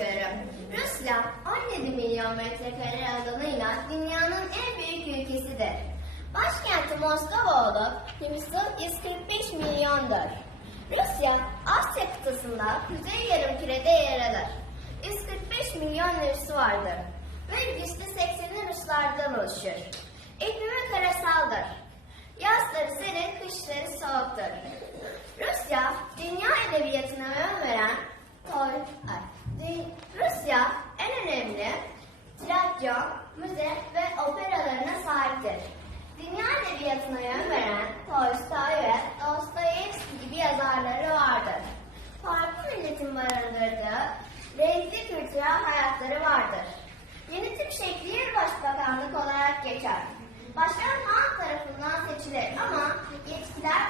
istiyorum. Rusya 17 milyon metrekare alanıyla dünyanın en büyük ülkesidir. Başkenti Moskova olup nüfusu 145 milyondur. Rusya Asya kıtasında kuzey yarımkürede yer alır. 145 milyon nüfusu vardır ve %80'i Ruslardan oluşur. Rusya en önemli tiyatro, müze ve operalarına sahiptir. Dünya edebiyatına yön veren Tolstoy ve Dostoyevski gibi yazarları vardır. Farklı milletin barındırdığı renkli kültürel hayatları vardır. Yönetim şekli bir başbakanlık olarak geçer. Başkan halk tarafından seçilir ama yetkiler